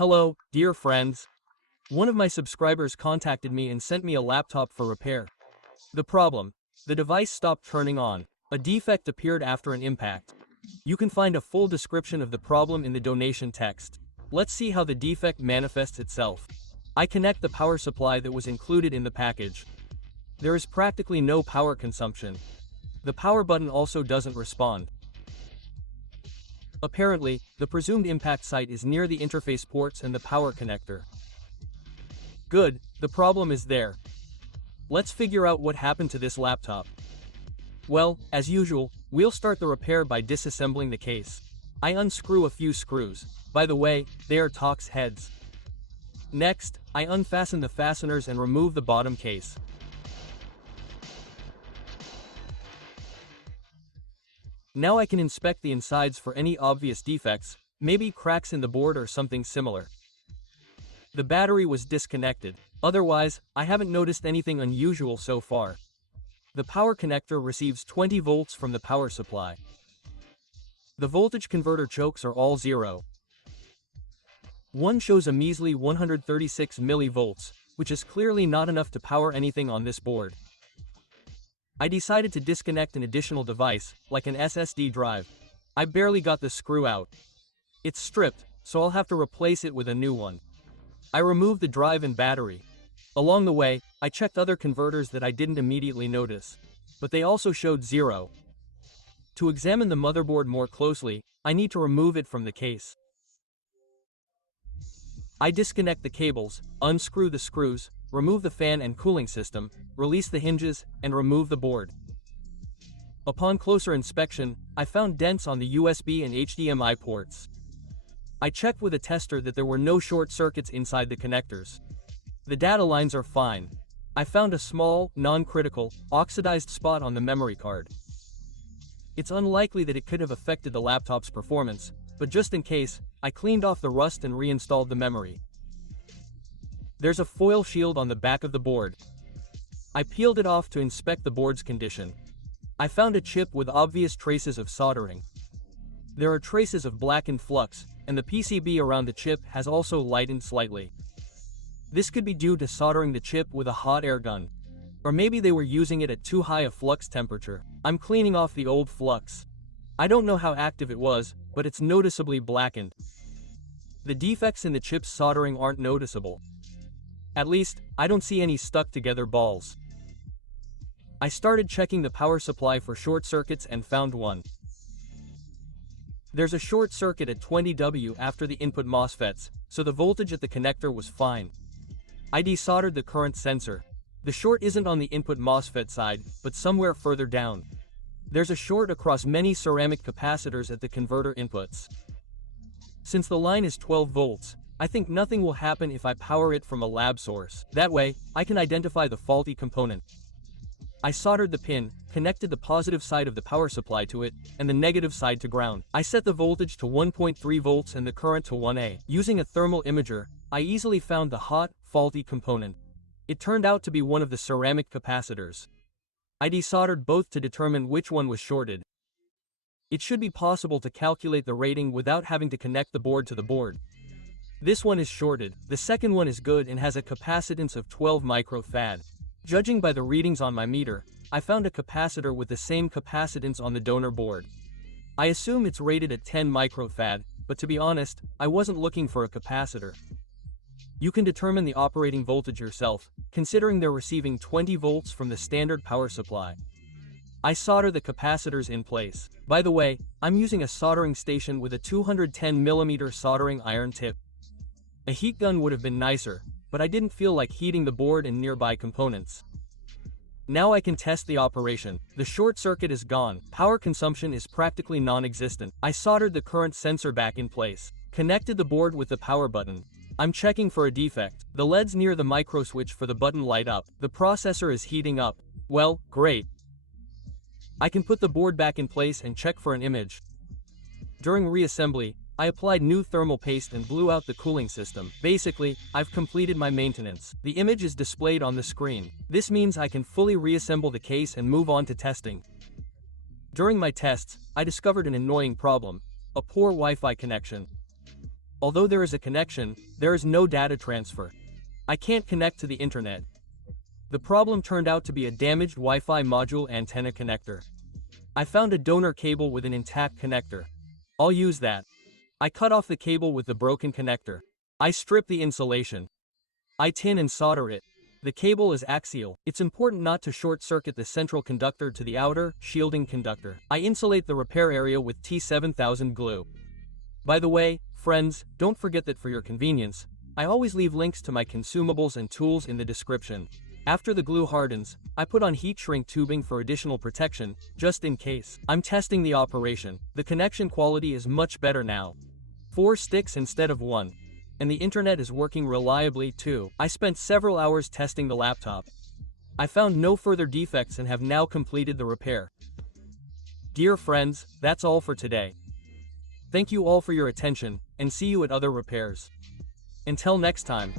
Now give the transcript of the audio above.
Hello, dear friends. One of my subscribers contacted me and sent me a laptop for repair. The problem: the device stopped turning on. A defect appeared after an impact. You can find a full description of the problem in the donation text. Let's see how the defect manifests itself. I connect the power supply that was included in the package. There is practically no power consumption. The power button also doesn't respond. Apparently, the presumed impact site is near the interface ports and the power connector. Good, the problem is there. Let's figure out what happened to this laptop. Well, as usual, we'll start the repair by disassembling the case. I unscrew a few screws. By the way, they are Torx heads. Next, I unfasten the fasteners and remove the bottom case. Now I can inspect the insides for any obvious defects, maybe cracks in the board or something similar. The battery was disconnected. Otherwise, I haven't noticed anything unusual so far. The power connector receives 20 volts from the power supply. The voltage converter chokes are all 0. One shows a measly 136 millivolts, which is clearly not enough to power anything on this board. I decided to disconnect an additional device, like an SSD drive. I barely got the screw out. It's stripped, so I'll have to replace it with a new one. I removed the drive and battery. Along the way, I checked other converters that I didn't immediately notice, but they also showed 0. To examine the motherboard more closely, I need to remove it from the case. I disconnect the cables, unscrew the screws, remove the fan and cooling system, release the hinges, and remove the board. Upon closer inspection, I found dents on the USB and HDMI ports. I checked with a tester that there were no short circuits inside the connectors. The data lines are fine. I found a small, non-critical, oxidized spot on the memory card. It's unlikely that it could have affected the laptop's performance, but just in case, I cleaned off the rust and reinstalled the memory. There's a foil shield on the back of the board. I peeled it off to inspect the board's condition. I found a chip with obvious traces of soldering. There are traces of blackened flux, and the PCB around the chip has also lightened slightly. This could be due to soldering the chip with a hot air gun. Or maybe they were using it at too high a flux temperature. I'm cleaning off the old flux. I don't know how active it was, but it's noticeably blackened. The defects in the chip's soldering aren't noticeable. At least, I don't see any stuck-together balls. I started checking the power supply for short circuits and found one. There's a short circuit at 20 W after the input MOSFETs, so the voltage at the connector was fine. I desoldered the current sensor. The short isn't on the input MOSFET side, but somewhere further down. There's a short across many ceramic capacitors at the converter inputs. Since the line is 12 volts, I think nothing will happen if I power it from a lab source. That way, I can identify the faulty component. I soldered the pin, connected the positive side of the power supply to it, and the negative side to ground. I set the voltage to 1.3 volts and the current to 1A. Using a thermal imager, I easily found the hot, faulty component. It turned out to be one of the ceramic capacitors. I desoldered both to determine which one was shorted. It should be possible to calculate the rating without having to connect the board to the board. This one is shorted, the second one is good and has a capacitance of 12 microfarad. Judging by the readings on my meter, I found a capacitor with the same capacitance on the donor board. I assume it's rated at 10 microfarad, but to be honest, I wasn't looking for a capacitor. You can determine the operating voltage yourself, considering they're receiving 20 volts from the standard power supply. I solder the capacitors in place. By the way, I'm using a soldering station with a 210mm soldering iron tip. A heat gun would have been nicer, but I didn't feel like heating the board and nearby components. Now I can test the operation. The short circuit is gone. Power consumption is practically non-existent. I soldered the current sensor back in place. Connected the board with the power button. I'm checking for a defect. The LEDs near the micro switch for the button light up. The processor is heating up. Well, great. I can put the board back in place and check for an image. During reassembly, I applied new thermal paste and blew out the cooling system. Basically, I've completed my maintenance. The image is displayed on the screen. This means I can fully reassemble the case and move on to testing. During my tests, I discovered an annoying problem: a poor Wi-Fi connection. Although there is a connection, there is no data transfer. I can't connect to the internet. The problem turned out to be a damaged Wi-Fi module antenna connector. I found a donor cable with an intact connector. I'll use that. I cut off the cable with the broken connector. I strip the insulation. I tin and solder it. The cable is axial. It's important not to short-circuit the central conductor to the outer, shielding conductor. I insulate the repair area with T7000 glue. By the way, friends, don't forget that for your convenience, I always leave links to my consumables and tools in the description. After the glue hardens, I put on heat shrink tubing for additional protection, just in case. I'm testing the operation. The connection quality is much better now. 4 sticks instead of 1. And the internet is working reliably too. I spent several hours testing the laptop. I found no further defects and have now completed the repair. Dear friends, that's all for today. Thank you all for your attention, and see you at other repairs. Until next time.